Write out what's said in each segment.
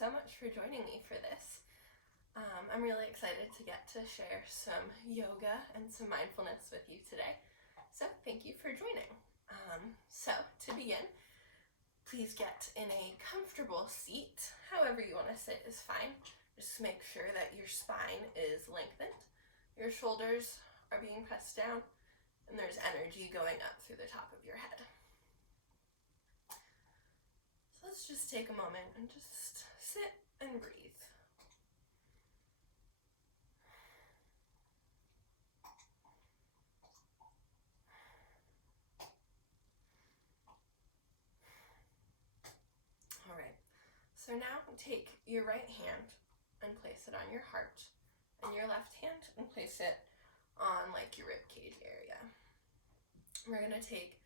so much for joining me for this. I'm really excited to get to share some yoga and some mindfulness with you today. So thank you for joining. So to begin, please get in a comfortable seat. However you want to sit is fine. Just make sure that your spine is lengthened, your shoulders are being pressed down, and there's energy going up through the top of your head. So let's just take a moment and just sit and breathe. All right, so now take your right hand and place it on your heart, and your left hand and place it on like your rib cage area. We're gonna take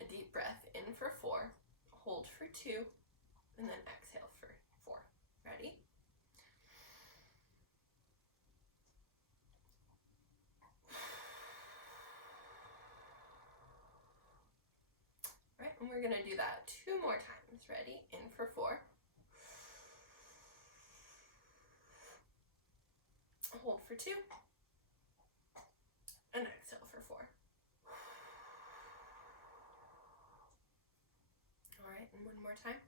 a deep breath in for 4, hold for 2, and then exhale for 4. Ready? All right, and we're gonna do that 2 more times. Ready? In for 4. Hold for 2. And exhale for 4. All right, and one more time.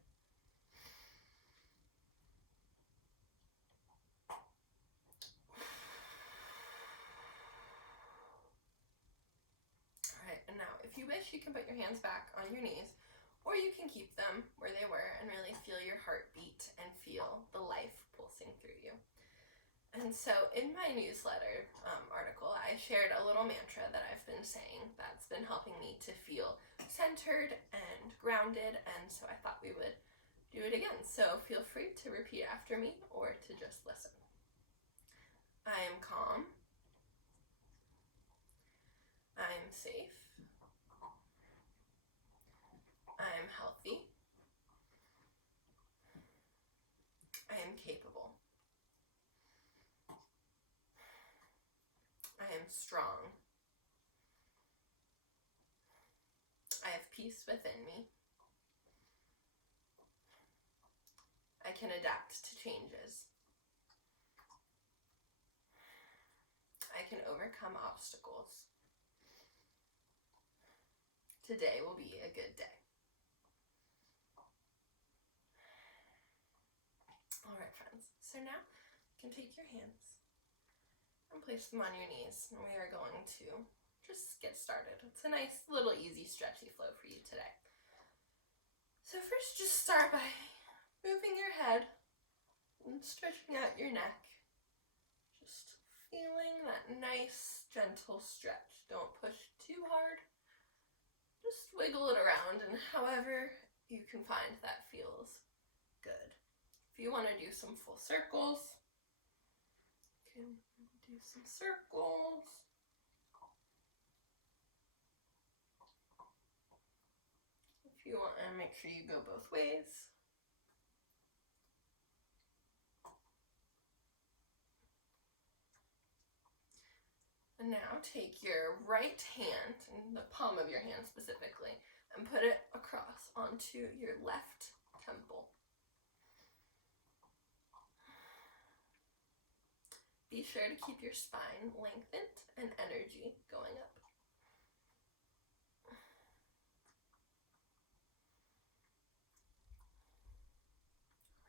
All right, and now if you wish, you can put your hands back on your knees, or you can keep them where they were and really feel your heart beat and feel the life pulsing through you. And so in my newsletter article, I shared a little mantra that I've been saying that's been helping me to feel centered and grounded, and so I thought we would do it again. So feel free to repeat after me or to just listen. I am calm. I am safe. I am healthy. I am capable. I am strong. I have peace within me. I can adapt to changes. I can overcome obstacles. Today will be a good day. All right, friends. So now you can take your hands and place them on your knees, and we are going to just get started. It's a nice little easy stretchy flow for you today. So first, just start by moving your head and stretching out your neck. Just feeling that nice, gentle stretch. Don't push too hard. Just wiggle it around, and however you can find that feels good. If you want to do some full circles, you can do some circles. If you want to make sure you go both ways. And now take your right hand, and the palm of your hand specifically, and put it across onto your left temple. Be sure to keep your spine lengthened and energy going up.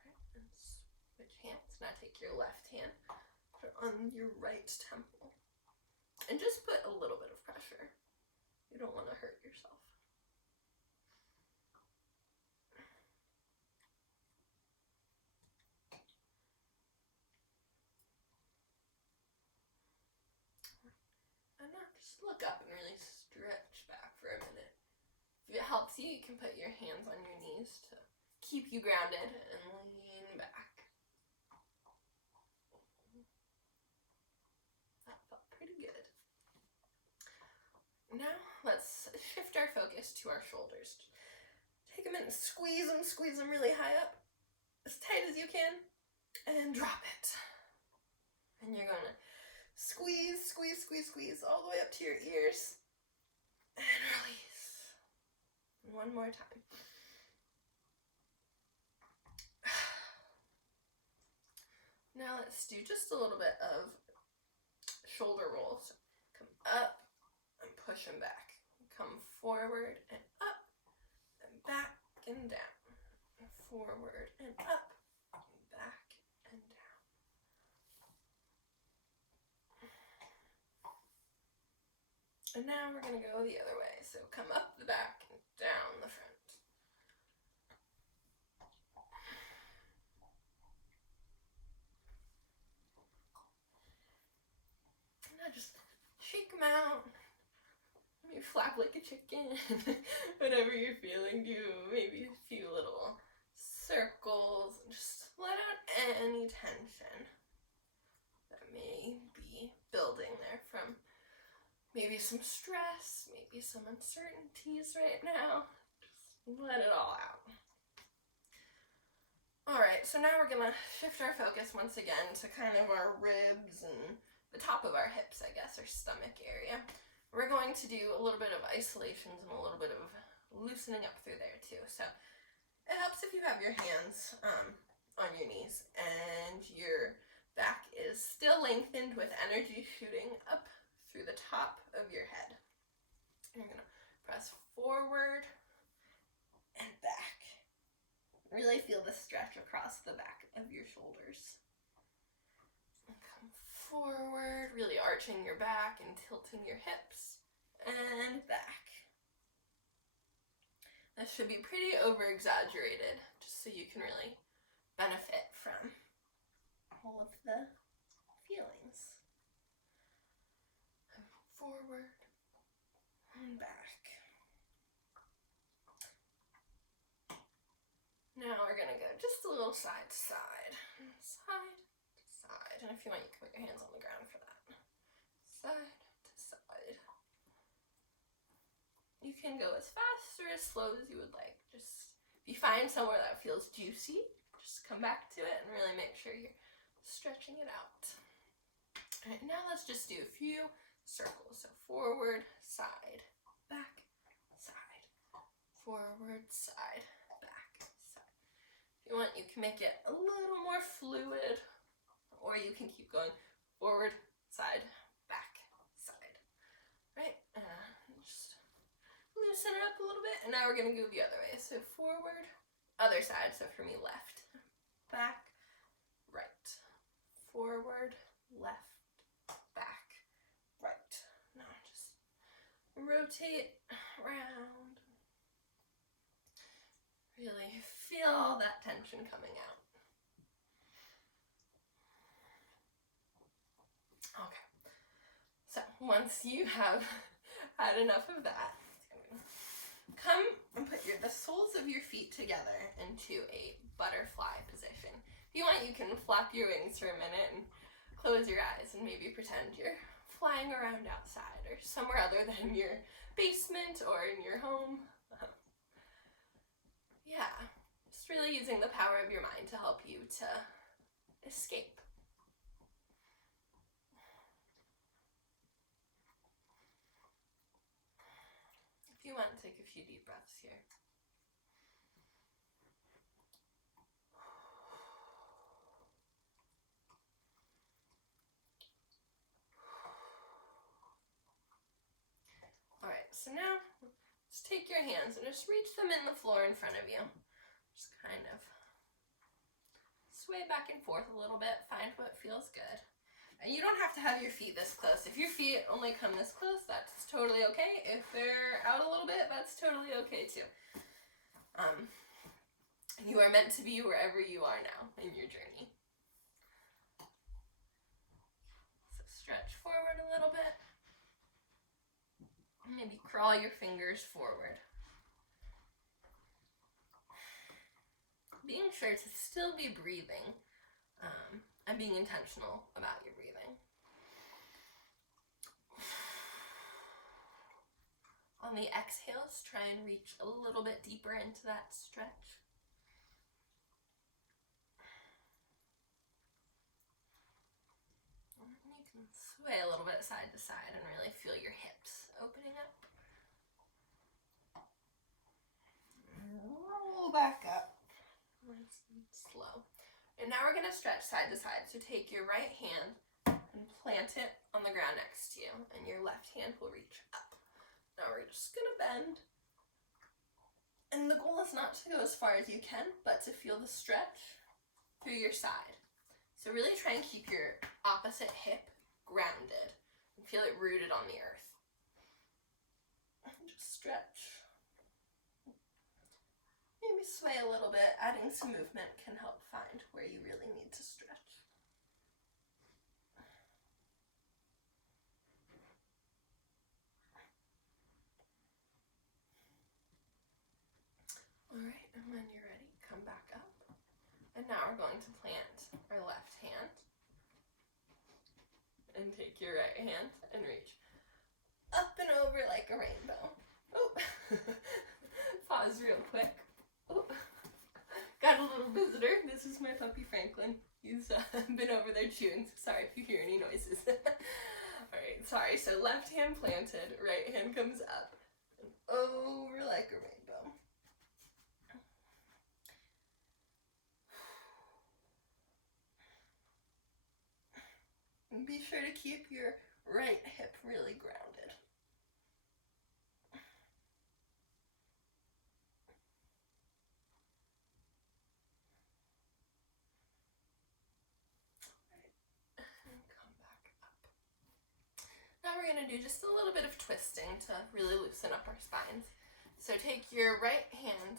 Alright, and switch hands. Now take your left hand, put it on your right temple. And just put a little bit of pressure. You don't want to hurt yourself. And now just look up and really stretch back for a minute. If it helps you, you can put your hands on your knees to keep you grounded and lean back. That felt pretty good. Now let's shift our focus to our shoulders. Take a minute and squeeze them really high up, as tight as you can, and drop it. And you're gonna squeeze all the way up to your ears, and release. One more time. Now let's do just a little bit of shoulder rolls. Come up and push them back. Come forward and up and back and down. Forward and up, back and down. And now we're going to go the other way. So come up the back and down the front. Now just shake them out. Maybe flap like a chicken. Whatever you're feeling, do maybe a few little circles. Just let out any tension that may be building there from maybe some stress, maybe some uncertainties right now. Just let it all out. All right, so now we're gonna shift our focus once again to kind of our ribs and the top of our hips, I guess, our stomach area. We're going to do a little bit of isolations and a little bit of loosening up through there too. So it helps if you have your hands on your knees and your back is still lengthened with energy shooting up through the top of your head. And you're gonna press forward and back. Really feel the stretch across the back of your shoulders. And come forward, really arching your back and tilting your hips, and back. This should be pretty over-exaggerated, just so you can really benefit from all of the feelings. And forward and back. Now we're gonna go just a little side to side, side to side, and if you want, you can put your hands on the ground for that. Side to side. You can go as fast or as slow as you would like. Just if you find somewhere that feels juicy, just come back to it and really make sure you're stretching it out. All right, now let's just do a few circles. So forward, side, back, side, forward, side, back, side. If you want, you can make it a little more fluid, or you can keep going forward, side, back, side. Right? Just loosen it up a little bit, and now we're going to go the other way. So forward, other side. So for me, left, back, right, forward, left, back, right. Now just rotate around. Really feel that tension coming out. Okay. So once you have had enough of that, come and put the soles of your feet together into a butterfly position. If you want, you can flap your wings for a minute and close your eyes and maybe pretend you're flying around outside or somewhere other than your basement or in your home. Yeah, just really using the power of your mind to help you to escape. If you want, take a few deep breaths here. All right, so now just take your hands and just reach them in the floor in front of you. Just kind of sway back and forth a little bit, find what feels good. And you don't have to have your feet this close. If your feet only come this close, that's totally okay. If they're out a little bit, that's totally okay too. You are meant to be wherever you are now in your journey. So stretch forward a little bit. Maybe crawl your fingers forward. Being sure to still be breathing and being intentional about your breathing. On the exhales, try and reach a little bit deeper into that stretch. And you can sway a little bit side to side and really feel your hips opening up. Roll back up. Nice and slow. And now we're going to stretch side to side. So take your right hand and plant it on the ground next to you, and your left hand will reach up. Now we're just going to bend. And the goal is not to go as far as you can, but to feel the stretch through your side. So really try and keep your opposite hip grounded and feel it rooted on the earth. And just stretch. Maybe sway a little bit. Adding some movement can help find where you really need to stretch. All right, and when you're ready, come back up. And now we're going to plant our left hand. And take your right hand and reach up and over like a rainbow. Oh, pause real quick. Oh. Got a little visitor. This is my puppy Franklin. He's been over there chewing, so sorry if you hear any noises. Alright, sorry. So left hand planted, right hand comes up and over like a rainbow. And be sure to keep your right hip really grounded. Now we're going to do just a little bit of twisting to really loosen up our spines. So take your right hand,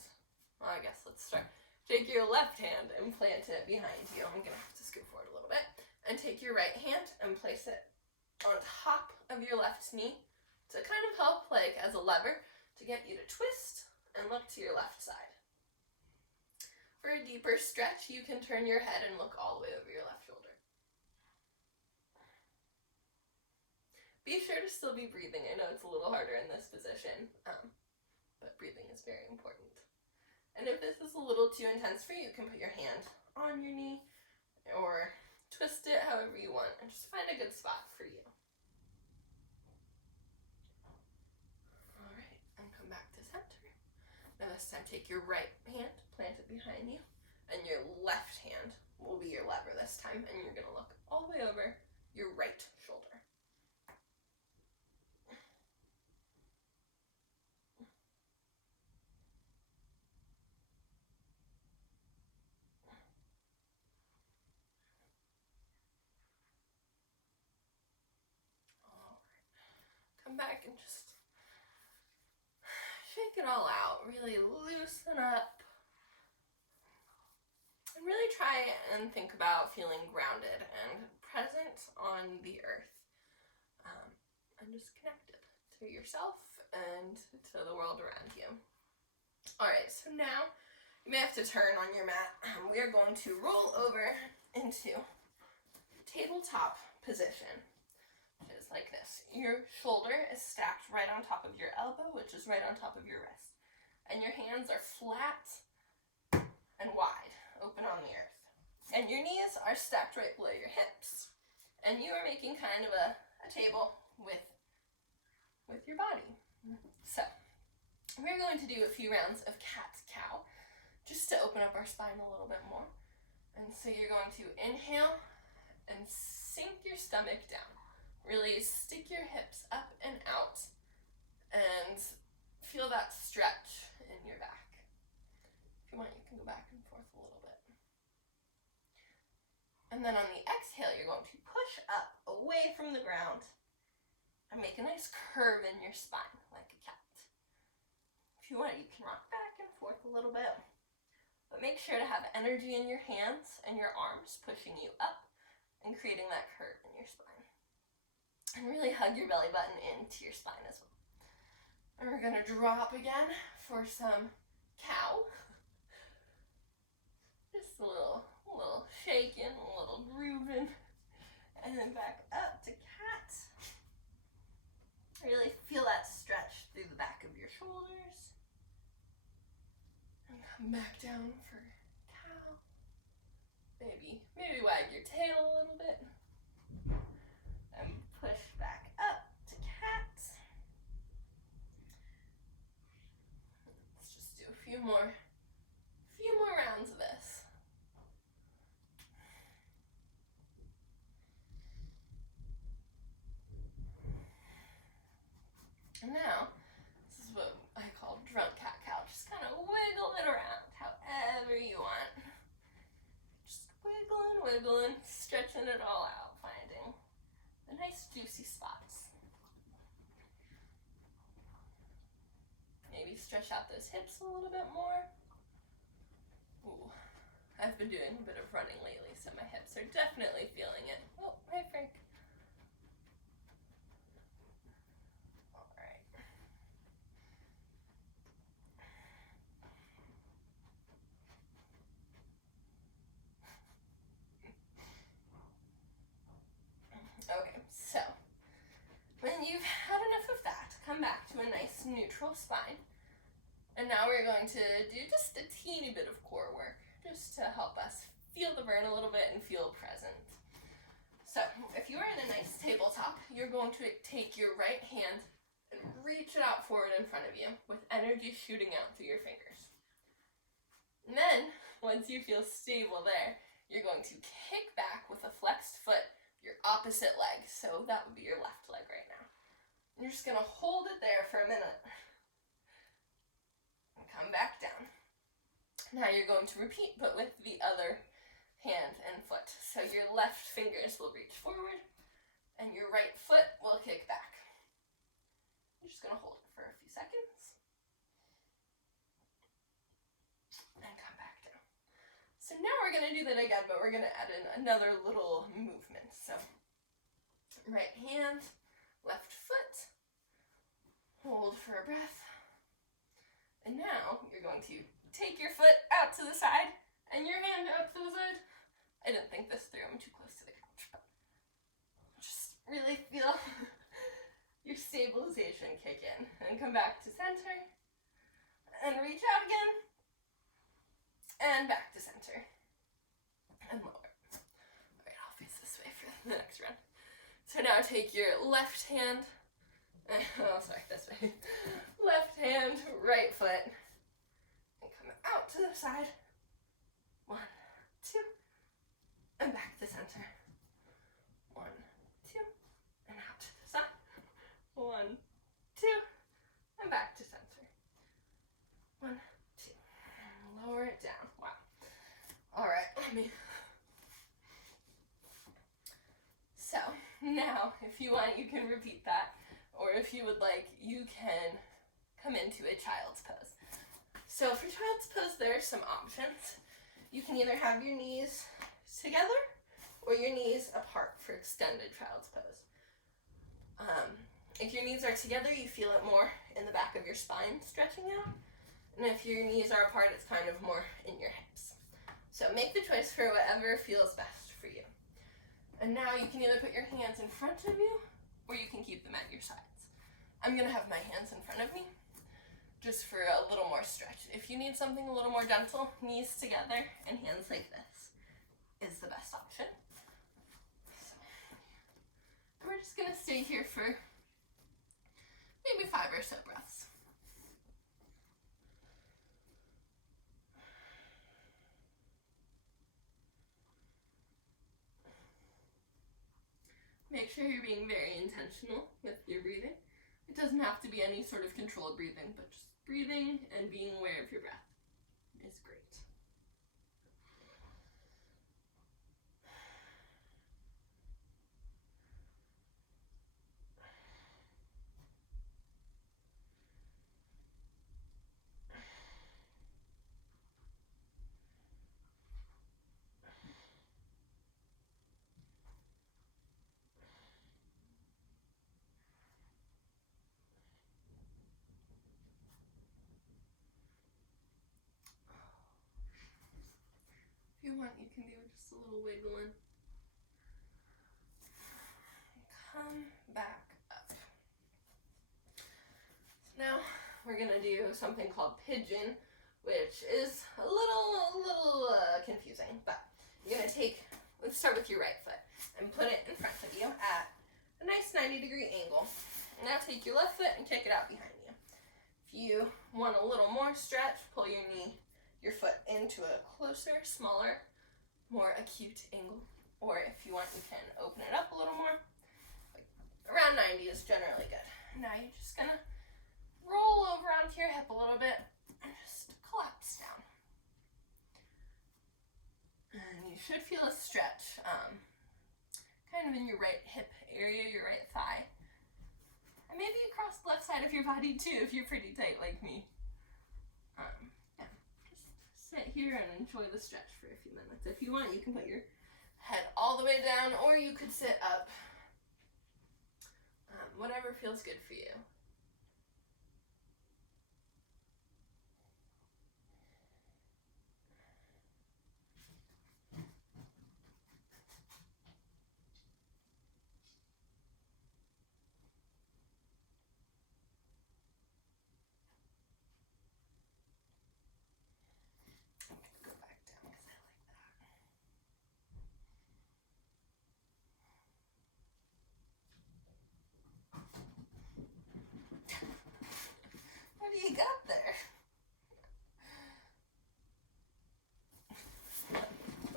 well, I guess let's start. Take your left hand and plant it behind you. I'm going to have to scoot forward a little bit. And take your right hand and place it on top of your left knee to kind of help, like as a lever, to get you to twist and look to your left side. For a deeper stretch, you can turn your head and look all the way over your left shoulder. Be sure to still be breathing. I know it's a little harder in this position, but breathing is very important. And if this is a little too intense for you, you can put your hand on your knee or twist it however you want and just find a good spot for you. All right, and come back to center. Now this time take your right hand, plant it behind you, and your left hand will be your lever this time, and you're gonna look all the way over your right shoulder. Come back and just shake it all out. Really loosen up. And really try and think about feeling grounded and present on the earth. And just connected to yourself and to the world around you. Alright, so now you may have to turn on your mat. We are going to roll over into tabletop position. Like this. Your shoulder is stacked right on top of your elbow, which is right on top of your wrist. And your hands are flat and wide, open on the earth. And your knees are stacked right below your hips. And you are making kind of a table with your body. So, we're going to do a few rounds of cat-cow, just to open up our spine a little bit more. And so you're going to inhale and sink your stomach down. Really stick your hips up and out and feel that stretch in your back. If you want, you can go back and forth a little bit. And then on the exhale, you're going to push up away from the ground and make a nice curve in your spine like a cat. If you want, you can rock back and forth a little bit. But make sure to have energy in your hands and your arms pushing you up and creating that curve in your spine. And really hug your belly button into your spine as well. And we're going to drop again for some cow. Just a little shaking, a little grooving. And then back up to cat. Really feel that stretch through the back of your shoulders. And come back down for cow. Maybe wag your tail a little bit. And push back up to cat. Let's just do a few more rounds of this. wiggling, stretching it all out, finding the nice juicy spots. Maybe stretch out those hips a little bit more. Ooh, I've been doing a bit of running lately, so my hips are definitely feeling it. Oh, hi Frank. All right. Okay, so when you've had enough of that, come back to a nice neutral spine. And now we're going to do just a teeny bit of core work, just to help us feel the burn a little bit and feel present. So if you are in a nice tabletop, you're going to take your right hand and reach it out forward in front of you with energy shooting out through your fingers. And then, once you feel stable there, you're going to kick back with a flexed foot your opposite leg. So that would be your left leg right now. And you're just going to hold it there for a minute. And come back down. Now you're going to repeat, but with the other hand and foot. So your left fingers will reach forward, and your right foot will kick back. You're just going to hold it for a few seconds. And come back down. So now we're going to do that again, but we're going to add in another little movement. So right hand, left foot, hold for a breath. And now you're going to take your foot out to the side and your hand out to the side. I didn't think this through, I'm too close to the couch, but just really feel your stabilization kick in. And come back to center, and reach out again, and back to center, and lower. All right, I'll face this way for the next round. So now take your left hand, this way. Left hand, right foot, and come out to the side. 1, 2, and back to center. 1, 2, and out to the side. 1, 2, and back to center. 1, 2, and lower it down. Wow. All right, So now, if you want, you can repeat that. Or if you would like, you can come into a child's pose. So for child's pose, there are some options. You can either have your knees together or your knees apart for extended child's pose. If your knees are together, you feel it more in the back of your spine stretching out. And if your knees are apart, it's kind of more in your hips. So make the choice for whatever feels best for you. And now you can either put your hands in front of you or you can keep them at your sides. I'm going to have my hands in front of me just for a little more stretch. If you need something a little more gentle, knees together and hands like this is the best option. So, we're just going to stay here for maybe 5 or so breaths. Make sure you're being very intentional with your breathing. It doesn't have to be any sort of controlled breathing, but just breathing and being aware of your breath is great. If you want, you can do just a little wiggling. Come back up. So now we're gonna do something called pigeon, which is a little confusing, but you're gonna let's start with your right foot and put it in front of you at a nice 90-degree angle. Now take your left foot and kick it out behind you. If you want a little more stretch, pull your foot into a closer, smaller, more acute angle. Or if you want, you can open it up a little more. Like around 90 is generally good. Now you're just gonna roll over onto your hip a little bit and just collapse down. And you should feel a stretch kind of in your right hip area, your right thigh. And maybe across the left side of your body too if you're pretty tight like me. Yeah, just sit here and enjoy the stretch for a few minutes. If you want, you can put your head all the way down, or you could sit up. Whatever feels good for you. Go back down because I like that. What do you got there?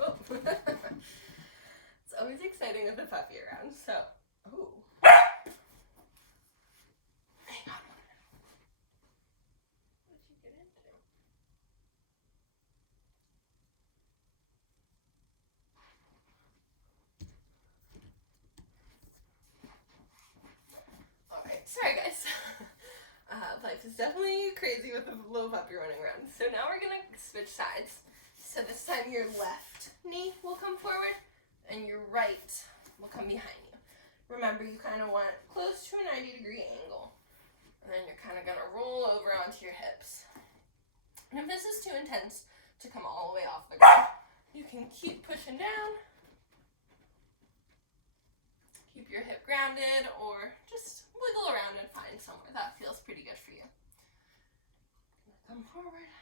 Oh. It's always exciting with the puppy around, so. Ooh. Hang on one minute. What did you get into? Alright, sorry guys. Life is definitely crazy with the little puppy running around. So now we're gonna switch sides. So this time your left knee will come forward and your right will come behind you. Remember, you kind of want close to a 90-degree angle. And then you're kind of gonna roll over onto your hips. And if this is too intense to come all the way off the ground, you can keep pushing down. Keep your hip grounded, or just wiggle around and find somewhere that feels pretty good for you. Come forward.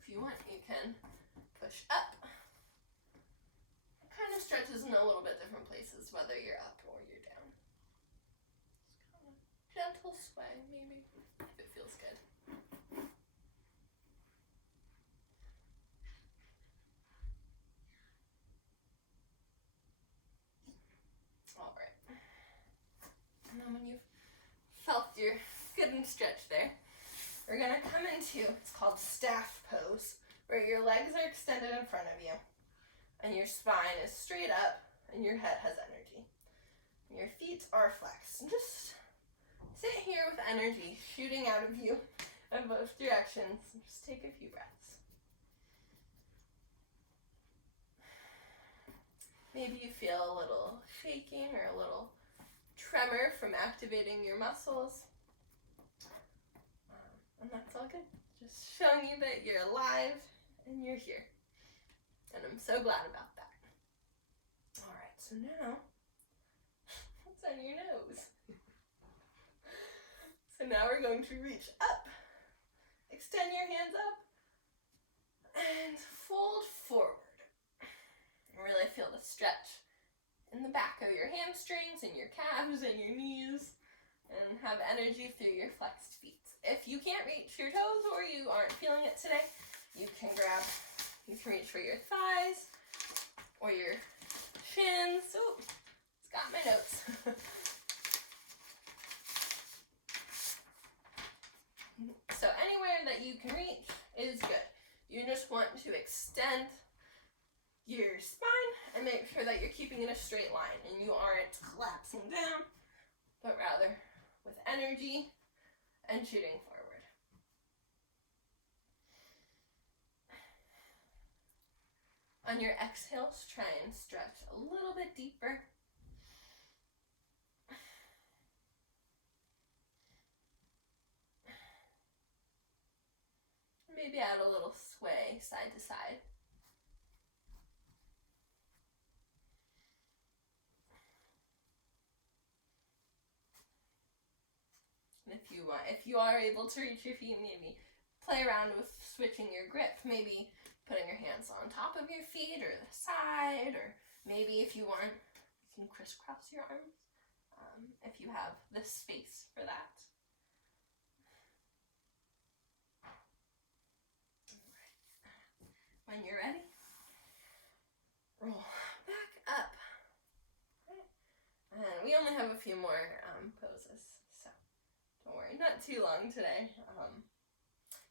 If you want, you can push up. It kind of stretches in a little bit different places, whether you're up or you're down. Just kind of gentle sway, maybe, if it feels good. All right. And then when you've felt your good and stretched there, we're going to come into, it's called staff pose, where your legs are extended in front of you, and your spine is straight up, and your head has energy. And your feet are flexed. And just sit here with energy shooting out of you in both directions. Just take a few breaths. Maybe you feel a little shaking or a little tremor from activating your muscles. And that's all good. Just showing you that you're alive and you're here. And I'm so glad about that. All right, so now, what's on your nose? So now we're going to reach up. Extend your hands up. And fold forward. Really feel the stretch in the back of your hamstrings and your calves and your knees. And have energy through your flexed feet. If you can't reach your toes or you aren't feeling it today, you can reach for your thighs or your shins. Oh, it's got my notes. So anywhere that you can reach is good. You just want to extend your spine and make sure that you're keeping in a straight line and you aren't collapsing down, but rather with energy and shooting forward. On your exhales, try and stretch a little bit deeper. Maybe add a little sway side to side. And if you are able to reach your feet, maybe play around with switching your grip, maybe putting your hands on top of your feet or the side, or maybe if you want, you can crisscross your arms if you have the space for that. Sorry, not too long today.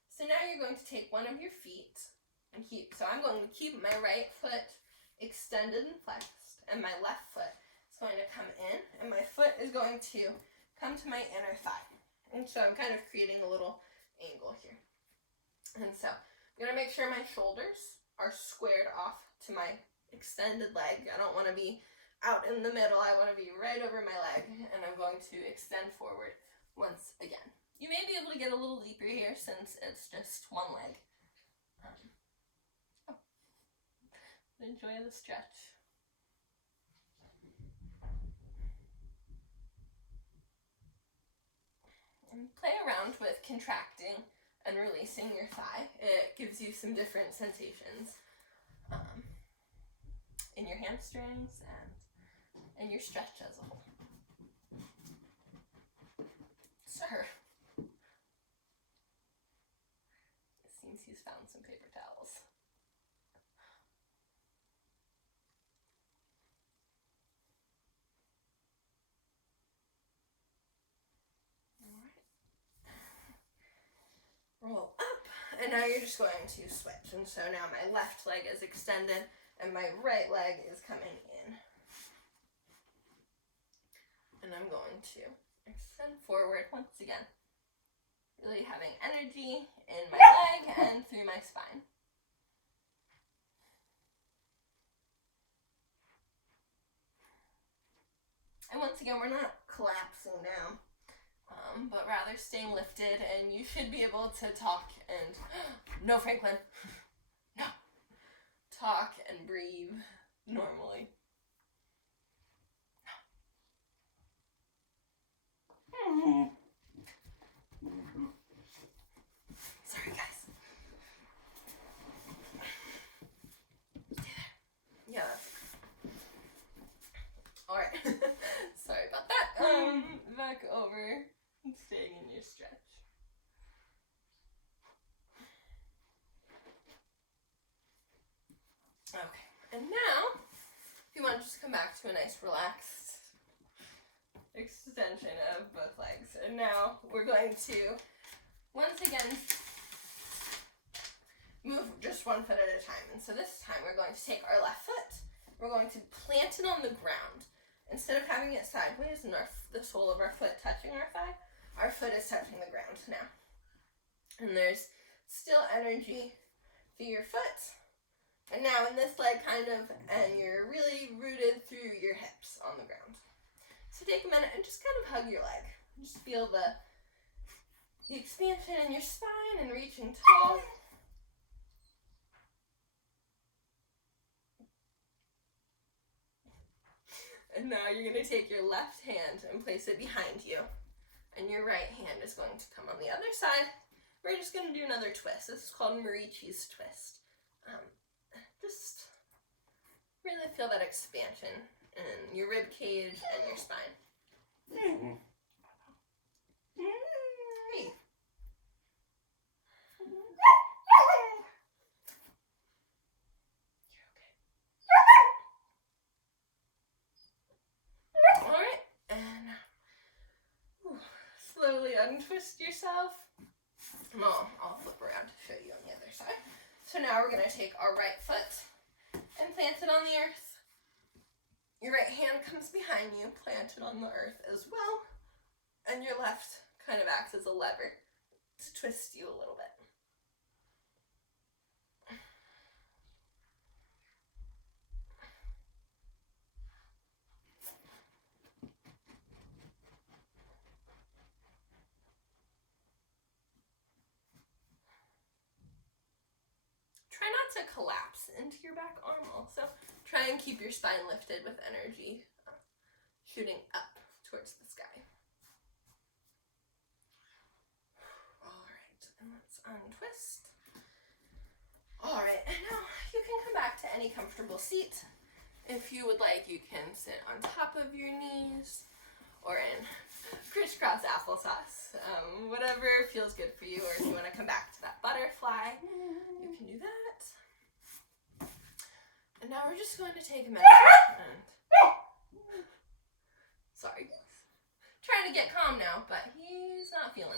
So now you're going to take one of your feet and so I'm going to keep my right foot extended and flexed, and my left foot is going to come in, and my foot is going to come to my inner thigh. And so I'm kind of creating a little angle here. And so I'm going to make sure my shoulders are squared off to my extended leg. I don't want to be out in the middle. I want to be right over my leg, and I'm going to extend forward once again. You may be able to get a little deeper here since it's just one leg. Enjoy the stretch. And play around with contracting and releasing your thigh. It gives you some different sensations in your hamstrings and in your stretch as a whole. Sir. It seems he's found some paper towels. Roll up, and now you're just going to switch. And so now my left leg is extended and my right leg is coming in. And I'm going to extend forward once again, really having energy in my leg and through my spine. And once again, we're not collapsing now, but rather staying lifted, and you should be able to talk and, no, Franklin, no, talk and breathe normally. Sorry, guys. Stay there. Yeah, that's all right. Sorry about that. Back over and staying in your stretch. Okay, and now, if you want to just come back to a nice relaxed extension of both legs. And now we're going to, once again, move just one foot at a time. And so this time we're going to take our left foot, we're going to plant it on the ground. Instead of having it sideways and the sole of our foot touching our thigh, our foot is touching the ground now. And there's still energy through your foot. And now in this leg and you're really rooted through your hips on the ground. So take a minute and just kind of hug your leg. Just feel the expansion in your spine and reaching tall. And now you're going to take your left hand and place it behind you. And your right hand is going to come on the other side. We're just going to do another twist. This is called Marici's twist. Just really feel that expansion in your rib cage and your spine. Hey. Alright, and slowly untwist yourself. I'll flip around to show you on the other side. So now we're going to take our right foot and plant it on the earth. Your right hand comes behind you, plant it on the earth as well. And your left kind of acts as a lever to twist you a little bit. Try not to collapse into your back arm also. Try and keep your spine lifted with energy shooting up towards the sky. Alright, and let's untwist. Alright, and now you can come back to any comfortable seat. If you would like, you can sit on top of your knees or in crisscross applesauce. Whatever feels good for you, or if you want to come back to that butterfly, you can do that. And now we're just going to take a minute and, sorry, try trying to get calm now, but he's not feeling it.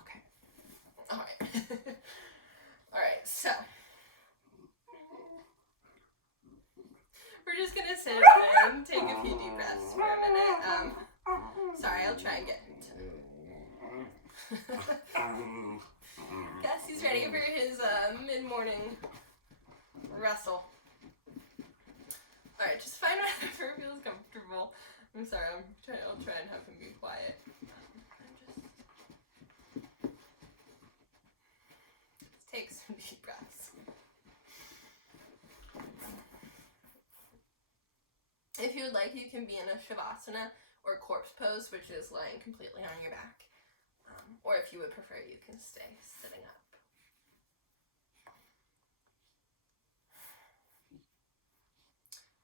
Okay. Alright. Alright, so we're just gonna sit and take a few deep breaths for a minute. Sorry, I'll try and get Cassie's ready for his mid-morning wrestle. Alright, just find whatever feels comfortable. I'm sorry, I'll try and have him be quiet. Just take some deep breaths. If you would like, you can be in a Shavasana or corpse pose, which is lying completely on your back. Or if you would prefer, you can stay sitting up.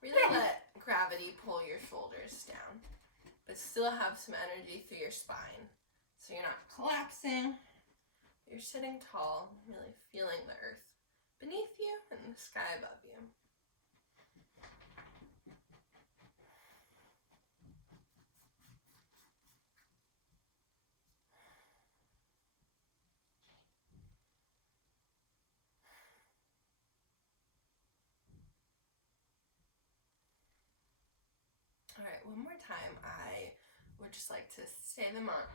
Really let gravity pull your shoulders down, but still have some energy through your spine. So you're not collapsing. You're sitting tall, really feeling the earth beneath you and the sky above you. Alright, one more time, I would just like to say the mantra,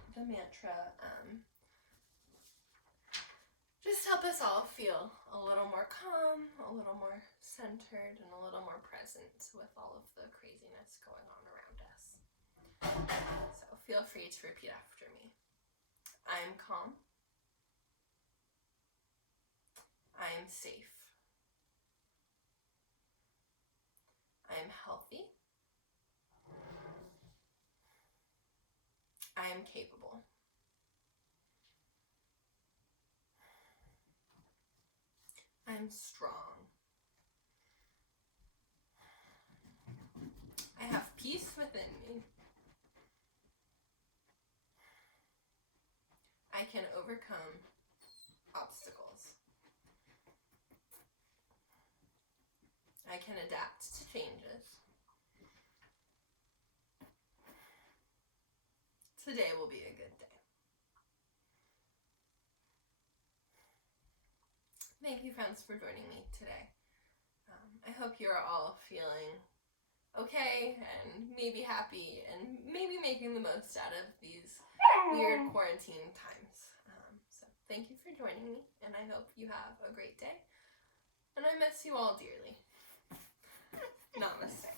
just help us all feel a little more calm, a little more centered, and a little more present with all of the craziness going on around us. So feel free to repeat after me. I am calm. I am safe. I am healthy. I am capable. I am strong. I have peace within me. I can overcome obstacles. I can adapt to changes. Today will be a good day. Thank you, friends, for joining me today. I hope you're all feeling okay and maybe happy and maybe making the most out of these weird quarantine times. So thank you for joining me, and I hope you have a great day. And I miss you all dearly. Namaste.